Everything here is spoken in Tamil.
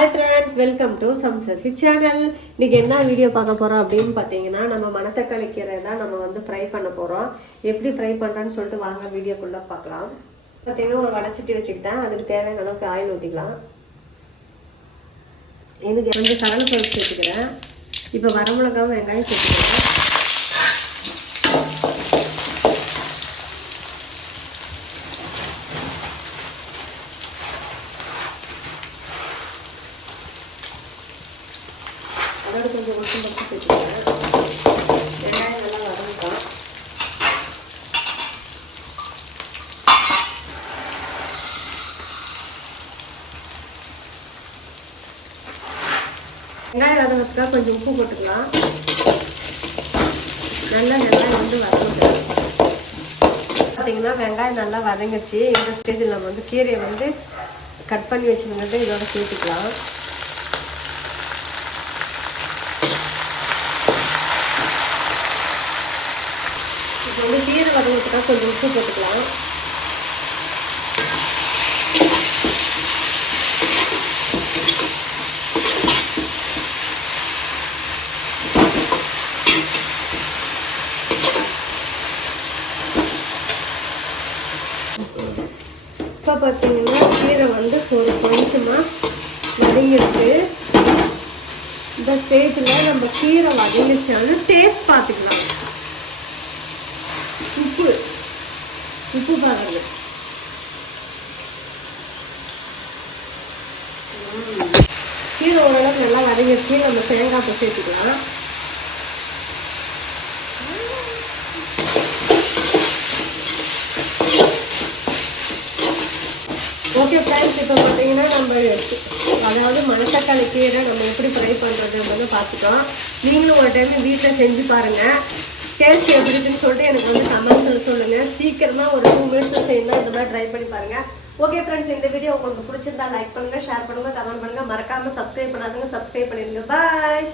ஹாய் ஃப்ரெண்ட்ஸ் வெல்கம் டு சம்சசி சேனல் இன்னைக்கு என்ன வீடியோ பார்க்க போகிறோம் அப்படின்னு பார்த்தீங்கன்னா நம்ம மணத்தக்காளி கீரை தான் நம்ம வந்து ஃப்ரை பண்ண போகிறோம் எப்படி ஃப்ரை பண்ணுறோன்னு சொல்லிட்டு வாங்க வீடியோக்குள்ளே பார்க்கலாம். பார்த்தீங்கன்னா ஒரு வடைச்சட்டி வச்சுக்கிட்டேன். அதுக்கு தேவையான அளவுக்கு ஆயில் ஊற்றிக்கலாம் எனக்கு வந்து கடலை பருப்பு சேர்த்துக்கிறேன் இப்போ வரமிளகாவும் வெங்காயம் சேர்த்துக்கிறேன். அதோட கொஞ்சம் உளுத்தம் பருப்பு சேர்த்துக்கிறேன் வெங்காயம் நல்லா வதங்கிட்டோம். வெங்காயம் வதங்கிறதுக்காக கொஞ்சம் உப்பு போட்டுக்கலாம். நல்லா வெங்காயம் வந்து வதங்கிக்கலாம் பார்த்தீங்கன்னா வெங்காயம் நல்லா வதங்கிச்சு இந்த ஸ்டேஜில் நம்ம வந்து கீரையை வந்து கட் பண்ணி வச்சுருந்தது இதோட சேர்த்துக்கலாம் இப்போ வந்து கொஞ்சம் உப்பு போட்டுக்கலாம். இப்போ பார்த்தீங்கன்னா கீரை வந்து ஒரு கொஞ்சமாக வதங்கிருக்கு. இந்த ஸ்டேஜில் நம்ம கீரை வதங்கிச்சாலும் டேஸ்ட் பார்த்துக்கலாம் உப்பு உப்பு பாருங்க கீரை ஓரளவுக்கு நல்லா வதங்கிடுச்சு நம்ம தேங்காய் பூ சேர்த்துக்கலாம். ஓகே ஃப்ரெண்ட்ஸ் இப்போ பார்த்தீங்கன்னா நம்ம அதாவது மணத்தக்காளி கீரை நம்ம எப்படி ஃப்ரை பண்ணுறதுன்னு பார்த்துட்டோம் நீங்களும் ஒரு டைம் வீட்டில் செஞ்சு பாருங்கள் டேஸ்ட் எப்படி இருக்குன்னு சொல்லிட்டு எனக்கு வந்து கமெண்ட்ஸில் சொல்லுங்கள் சீக்கிரமாக ஒரு டூ மினிட்ஸில் செய்யணும் இந்த மாதிரி ட்ரை பண்ணி பாருங்கள் ஓகே ஃப்ரெண்ட்ஸ் இந்த வீடியோ உங்களுக்கு பிடிச்சிருந்தா லைக் பண்ணுங்கள் ஷேர் பண்ணுங்கள் கமெண்ட் பண்ணுங்கள் மறக்காமல் சப்ஸ்கிரைப் பண்ணாதுங்க சப்ஸ்கிரைப் பண்ணிடுங்க. பாய்